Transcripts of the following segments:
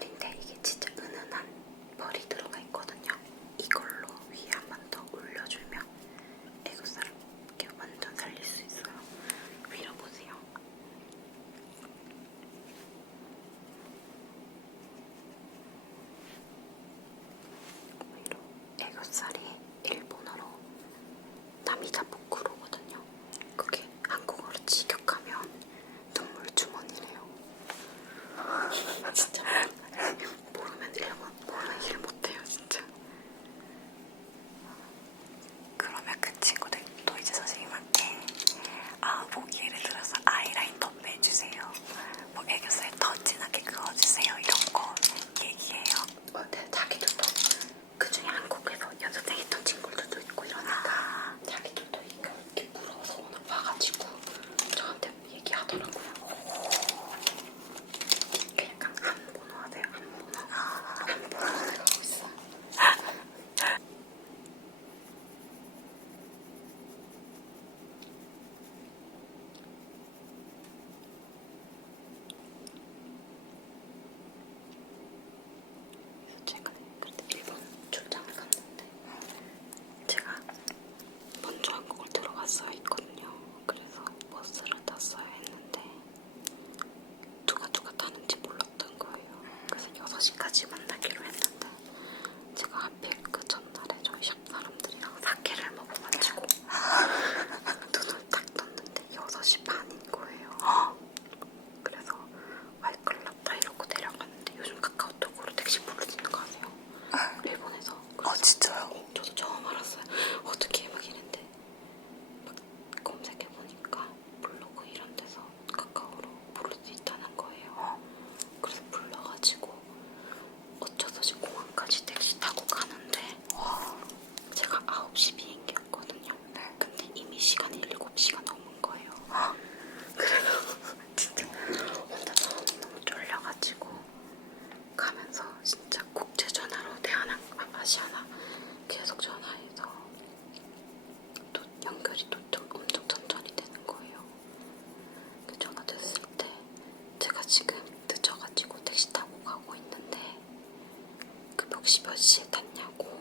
펄인데 이게 진짜 은은한 펄이 들어가 있거든요. 이걸로 위에 한 번 더 올려주면 애교살을 이렇게 완전 살릴 수 있어요. 위로 보세요. 위로. 애교살이 일본어로 나미다부쿠로거든요. 그게 한국어로 직역하면 눈물 주머니래요. 진짜 모르면 일 못해요 진짜. 그러면 그 친구들도 이제 선생님한테 뭐 예를 들어서 아이라인 덧내주세요, 뭐 애교살 더 진하게 그어주세요 이런 거 얘기해요. 네, 자기들도 그중에 한국에서 연습생 했던 친구들도 있고 이러니까 자기들도 이렇게 물어서 오늘 와가지고 저한테 얘기하더라고요. 이게 약간 한번호 하세요. 한번호 하고 있어. 최근에 그때 일본 출장을 갔는데 제가 먼저 한국을 들어갔어야 했거든요. 그래서 버스를 탔어야 했는데 누가 타는지 몰랐던 거예요. 그래서 6시까지 만나기로 했는데 제가 하필 그 전날에 저희 샵 사람들이랑 사케를 먹어가지고 눈을 딱 떴는데 6시 반인 거예요. 그래서 큰일났다 이러고 내려갔는데 요즘 카카오톡으로 택시 부르지는 거 아세요? 일본에서. 진짜요? 저도 처음 알았어요. 어떻게 막 이랬는데 막 검색해보니까 블로그 이런 데서 카카오로 부를 수 있다는 거예요. 그래서 불러가지고 어쩌서지 공항까지 택시 타고 가는데 제가 9시 비행기였거든요. 근데 이미 시간이 7시가 넘은 거예요. 그래서 진짜 혼자 너무 쫄려가지고 가면서 진짜 국제 전화로 아시아나 계속 전화해서 또 연결이 또 좀 엄청 천천히 되는 거예요. 그 전화 됐을 때 제가 지금 늦어가지고 택시 타고 가고 있는데 그 몇 시에 탔냐고.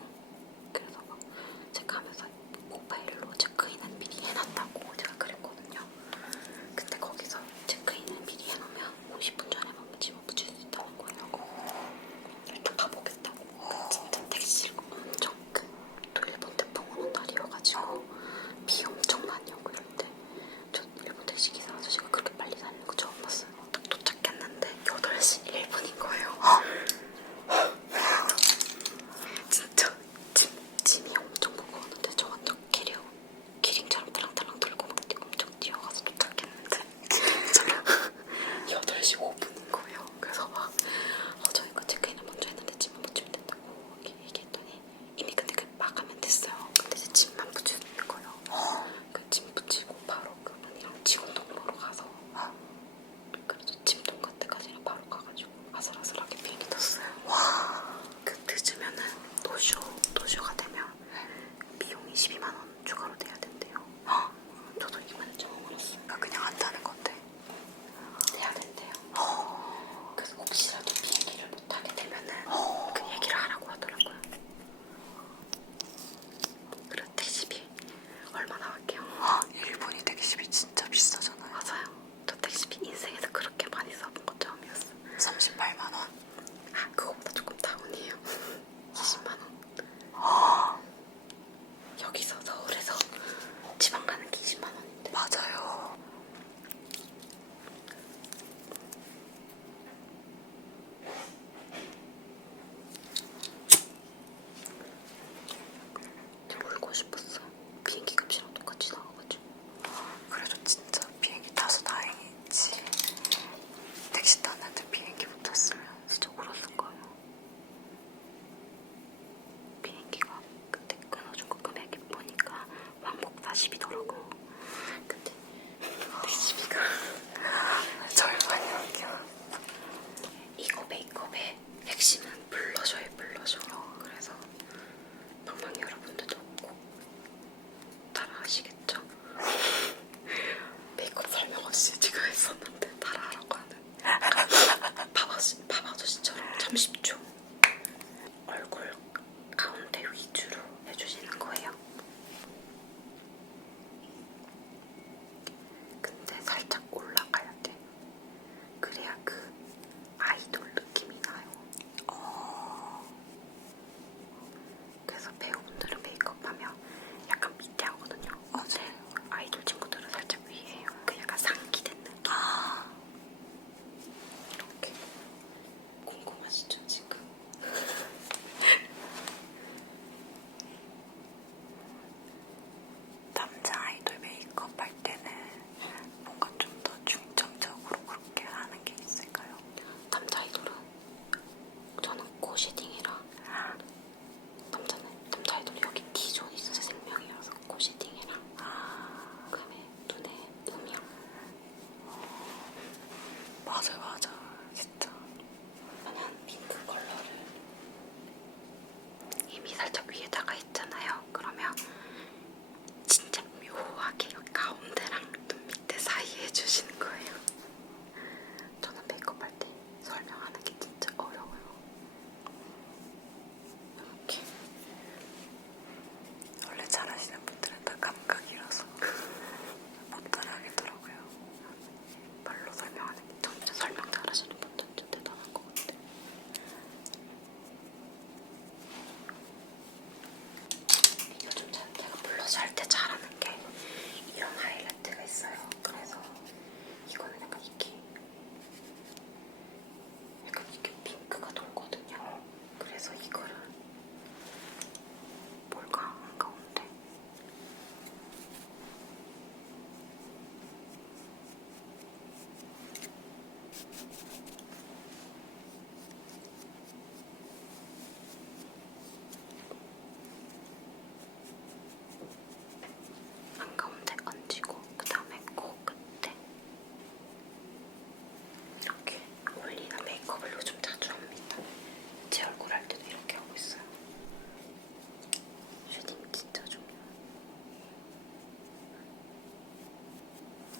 그래서 막 제가 하면서 모바일로 체크인은 미리 해놨다고 제가 그랬거든요. 근데 거기서 체크인을 미리 해놓으면 50분 전에만 집어붙일 수 있다는 거예요. 일단 가보겠다고. 진짜 택시를 엄청 또 일본 태풍 오는 날이어가지고 비 엄청 많이 오고 이런데 저 일본 택시 기사 아저씨가 그렇게 빨리 다니는 거 처음 봤어요. 딱 도착했는데 8시 1분인 거예요. 진짜 짐이 엄청 무거웠는데 저 완전 기링처럼 달랑달랑 들고 막 엄청 뛰어가서 도착했는데 8시 5분인 거예요. 그래서 막 저희가 체크인을 먼저 했는데 짐만 붙이면 된다고 얘기했더니 이미 근데 그 마감은 됐어요. 근데 이제 짐만 붙이면 되는 거예요. 그 짐 붙이고 바로 그분이랑 직원동 보러 가서 그래서 짐 동간 때까지 바로 가가지고 아슬아슬하게 비행기 탔어요. 그 늦으면은 노쇼가 되면 비용이 12만 원 추가로 내야 된대요. 저도 이번에 처음 알았어요. 그냥 한다는 건데. 내야 된대요. 그래서 혹시라도 비행기를 못 타게 되면은 그 얘기를 하라고 하더라고요. 그래서 택시비 얼마 나갈게요? 일본이 택시비 진짜 비싸잖아요. 맞아요. 저 택시비 인생에서 그렇게 많이 써본 거 처음이었어요. 38만 원. 그거보다 조금 다운이에요. 20만 원. 여기서 서울에서 지방 가는 게 20만 원인데. 맞아요. 저 울고 싶었어. 비행기 값이랑 똑같이 나와가지고. 그래도 진짜 비행기 타서 다행이지. 택시 탔는데 비행기 못 탔으면 진짜 울었을 거예요. 비행기가 그때 끊어준 거 금액이 보니까 왕복 40이더라고. 근데 택시비가 절반이야. 이거 메이크업의 핵심은 블러셔예요, 블러셔. 그래서 방망이 여러분들도 꼭 따라하시겠죠? 메이크업 설명 없이 지금 했었는데 따라하라고 하는 밥 아저씨처럼 30초 얼굴 가운데 위주로 해주시는 거예요. 근데 살짝 올라가야 돼. 그래야 그 아이돌 느낌이 나요. 그래서 배우분들은 메이크업하면 약간 밑에 하거든요. 근데 아이돌 친구들은 살짝 위에 해요. 그 약간 상기된 느낌. 이렇게. 궁금하시죠 지금? 남자 아이돌 메이크업 할 때는 뭔가 좀 더 중점적으로 그렇게 하는 게 있을까요? 남자 아이돌은 저는 코쉐딩이라 남자 아이돌 여기 T존이 진짜 생명이라서 코쉐딩이랑 그다음에 눈에 음영. 맞아 진짜. 저는 핑크 컬러를 이미 살짝 위에다가 했잖아요. 그러면 진짜 묘하게 여기 가운데랑 눈 밑에 사이에 해주시는 거예요. 저는 메이크업 할 때 설명하는 게 진짜 어려워요. 이렇게. 원래 잘하시는 분들은 다 감각이라서 못 따라하겠더라고요. 말로 설명하는 게 진짜 설명 잘하시는 분들 진짜 대단한 것 같아. 요즘 제가 블러셔 할 때 잘하는 게 이런 하이라이트가 있어요. 그래서 이거는 약간 이게 핑크가 돌거든요. 그래서 이거를 뭘까 한가운데 한가운데 얹히고 그 다음에 코 끝에 이렇게 올리는 메이크업을 요즘 자주 합니다. 제 얼굴 할 때도 이렇게 하고 있어요. 쉐딩 진짜 중요해요.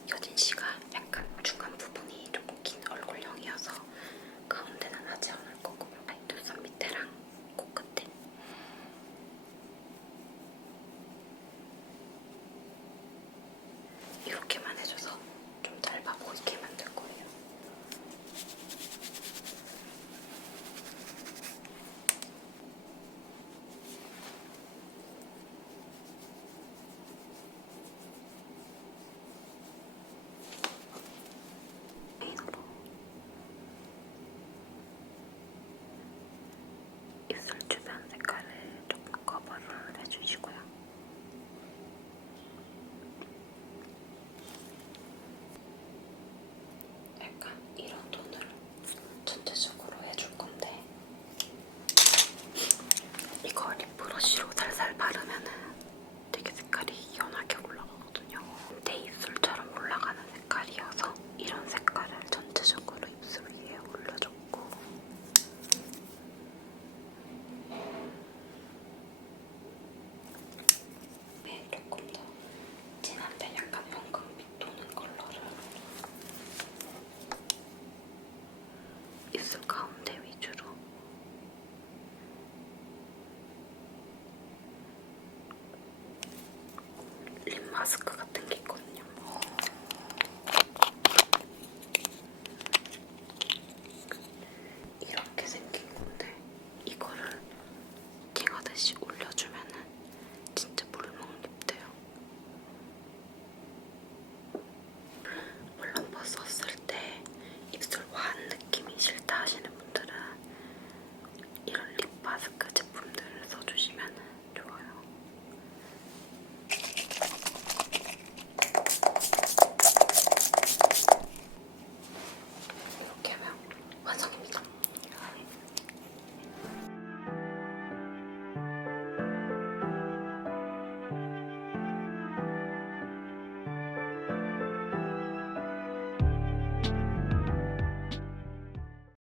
여진 씨가 약간 중간 부분이 조금 긴 얼굴형이어서 가운데는 하지 않을 거고 눈썹 밑에랑 코 끝에 이렇게만 해줘서 좀 짧아 보이게 만들 거예요. 메인으로 입술 주변 색깔을 조금 커버를 해주시고요. 약간 이런 톤을 전체적으로 해줄 건데 이거 립 브러쉬로 살살 바르면은 되게 색깔이 연하게 올라가거든요. 내 입술처럼 올라가는 색깔이어서 이런 색깔을 전체적으로 입술 위에 올려줬고 조금 더 진한데 약간 형광빛 도는 컬러를 입술 가운데 위주로 립 마스크 같은 게